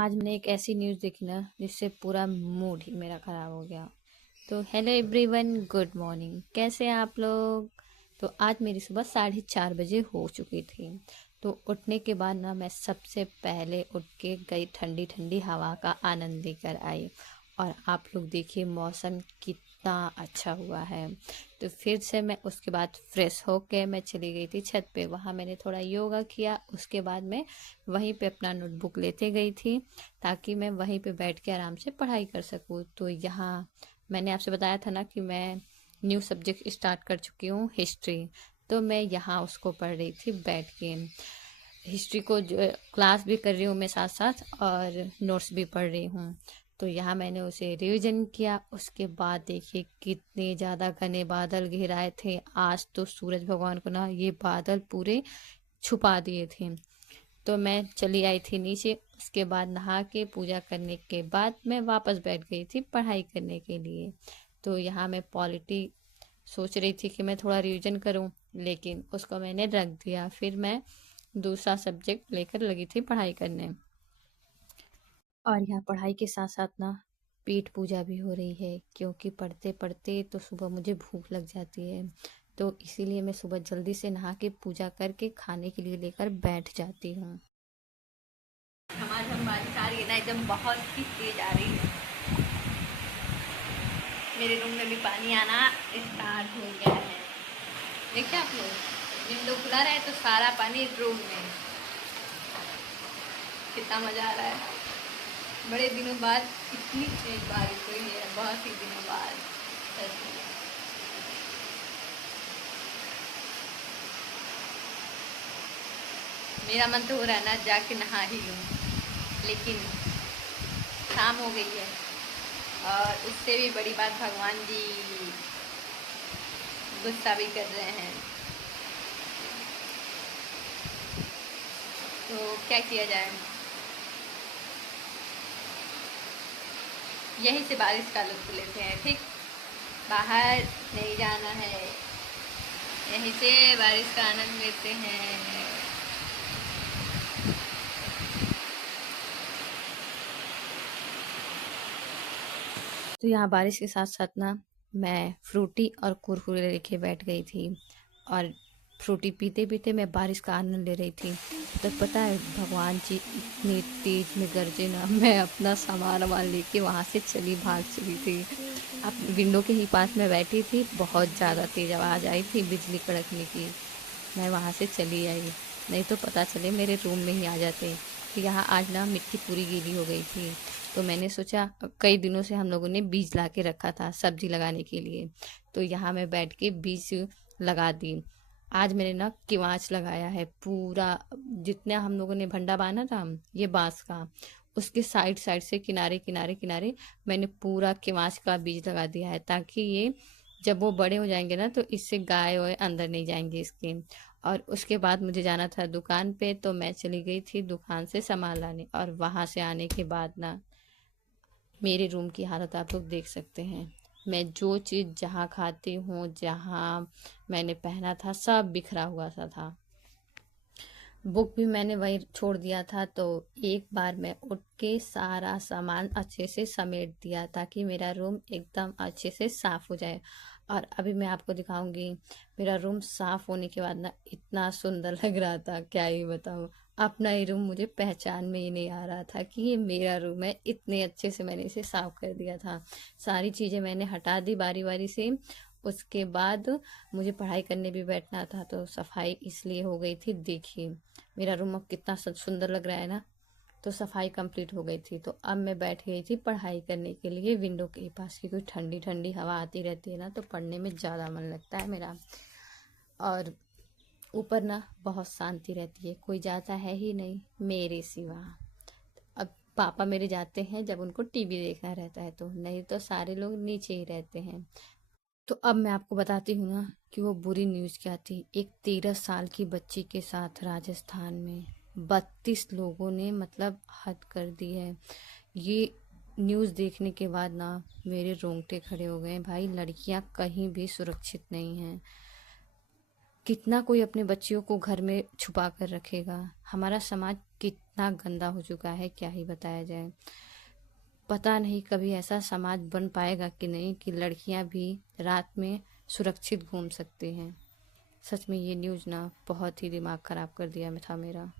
आज मैंने एक ऐसी न्यूज़ देखी ना जिससे पूरा मूड ही मेरा ख़राब हो गया। तो हेलो एवरीवन, गुड मॉर्निंग। कैसे हैं आप लोग? तो आज मेरी सुबह 4:30 बजे हो चुकी थी। तो उठने के बाद ना मैं सबसे पहले उठ के गई, ठंडी ठंडी हवा का आनंद लेकर आई। और आप लोग देखिए मौसम कितना अच्छा हुआ है। तो फिर से मैं उसके बाद फ्रेश होके मैं चली गई थी छत पे। वहाँ मैंने थोड़ा योगा किया। उसके बाद मैं वहीं पे अपना नोटबुक लेते गई थी ताकि मैं वहीं पे बैठ के आराम से पढ़ाई कर सकूँ। तो यहाँ मैंने आपसे बताया था ना कि मैं न्यू सब्जेक्ट स्टार्ट कर चुकी हूँ, हिस्ट्री। तो मैं यहाँ उसको पढ़ रही थी बैठ के। हिस्ट्री को जो क्लास भी कर रही हूँ मैं साथ साथ, और नोट्स भी पढ़ रही हूँ। तो यहाँ मैंने उसे रिवीजन किया। उसके बाद देखिए कितने ज़्यादा घने बादल घिर आए थे। आज तो सूरज भगवान को ना ये बादल पूरे छुपा दिए थे। तो मैं चली आई थी नीचे। उसके बाद नहा के पूजा करने के बाद मैं वापस बैठ गई थी पढ़ाई करने के लिए। तो यहाँ मैं पॉलिटी सोच रही थी कि मैं थोड़ा रिवीजन करूं, लेकिन उसको मैंने रख दिया। फिर मैं दूसरा सब्जेक्ट लेकर लगी थी पढ़ाई करने। और यहाँ पढ़ाई के साथ साथ ना पेट पूजा भी हो रही है, क्योंकि पढ़ते पढ़ते तो सुबह मुझे भूख लग जाती है। तो इसीलिए मैं सुबह जल्दी से नहा के पूजा करके खाने के लिए लेकर बैठ जाती हूँ। झमाझम बारिश आ रही है ना, एकदम बहुत ही तेज आ रही है। मेरे रूम में भी पानी आना स्टार्ट हो गया है। देखिए आप लोग, विंडो खुला रहा है तो सारा पानी रूम में। कितना मज़ा आ रहा है। बड़े दिनों बाद इतनी तेज बारिश हुई है, बहुत ही दिनों बाद। सच में। मेरा मन तो हो रहा है ना जाके नहा ही लूँ, लेकिन शाम हो गई है। और उससे भी बड़ी बात, भगवान जी गुस्सा भी कर रहे हैं। तो क्या किया जाए, यहीं से बारिश का लुत्फ़ लेते हैं। ठीक, बाहर नहीं जाना है, यहीं से बारिश का आनंद लेते हैं। तो यहाँ बारिश के साथ साथ ना मैं फ्रूटी और कुरकुरे लेके बैठ गई थी। और फ्रूटी पीते पीते मैं बारिश का आनंद ले रही थी। तो पता है भगवान जी इतनी तेज में गरजे ना, मैं अपना सामान वामान लेके वहाँ से भाग चली थी। अब विंडो के ही पास में बैठी थी, बहुत ज़्यादा तेज़ आवाज़ आई थी बिजली कड़कने की। मैं वहाँ से चली आई, नहीं तो पता चले मेरे रूम में ही आ जाते। तो यहाँ आज ना मिट्टी पूरी गीली हो गई थी। तो मैंने सोचा, कई दिनों से हम लोगों ने बीज ला के रखा था सब्जी लगाने के लिए। तो यहाँ मैं बैठ के बीज लगा दी। आज मैंने ना किवाच लगाया है पूरा। जितना हम लोगों ने भंडा बांधा था ये बांस का, उसके साइड साइड से किनारे किनारे किनारे मैंने पूरा किवाच का बीज लगा दिया है, ताकि ये जब वो बड़े हो जाएंगे ना तो इससे गाय वाय अंदर नहीं जाएंगे इसके। और उसके बाद मुझे जाना था दुकान पे, तो मैं चली गई थी दुकान से सामान लाने। और वहां से आने के बाद ना मेरे रूम की हालत आप लोग देख सकते हैं। मैं जो चीज़ जहाँ खाती हूँ, जहाँ मैंने पहना था, सब बिखरा हुआ सा था। बुक भी मैंने वहीं छोड़ दिया था। तो एक बार मैं उठ के सारा सामान अच्छे से समेट दिया ताकि मेरा रूम एकदम अच्छे से साफ हो जाए। और अभी मैं आपको दिखाऊंगी मेरा रूम साफ होने के बाद ना, इतना सुंदर लग रहा था क्या ही बताऊं। अपना ही रूम मुझे पहचान में ही नहीं आ रहा था कि ये मेरा रूम है। इतने अच्छे से मैंने इसे साफ कर दिया था। सारी चीज़ें मैंने हटा दी बारी बारी से। उसके बाद मुझे पढ़ाई करने भी बैठना था, तो सफाई इसलिए हो गई थी। देखिए मेरा रूम अब कितना सुंदर लग रहा है ना। तो सफाई कंप्लीट हो गई थी, तो अब मैं बैठ गई थी पढ़ाई करने के लिए विंडो के पास, की कोई ठंडी ठंडी हवा आती रहती है ना, तो पढ़ने में ज़्यादा मन लगता है मेरा। और ऊपर ना बहुत शांति रहती है, कोई जाता है ही नहीं मेरे सिवा। अब पापा मेरे जाते हैं जब उनको टीवी देखना रहता है, तो नहीं तो सारे लोग नीचे ही रहते हैं। तो अब मैं आपको बताती हूँ ना कि वो बुरी न्यूज़ क्या थी। एक 13 साल की बच्ची के साथ राजस्थान में 32 लोगों ने मतलब हद कर दी है। ये न्यूज़ देखने के बाद ना मेरे रोंगटे खड़े हो गए। भाई लड़कियां कहीं भी सुरक्षित नहीं हैं। कितना कोई अपने बच्चियों को घर में छुपा कर रखेगा। हमारा समाज कितना गंदा हो चुका है, क्या ही बताया जाए। पता नहीं कभी ऐसा समाज बन पाएगा कि नहीं कि लड़कियां भी रात में सुरक्षित घूम सकती हैं। सच में ये न्यूज़ ना बहुत ही दिमाग खराब कर दिया था मेरा।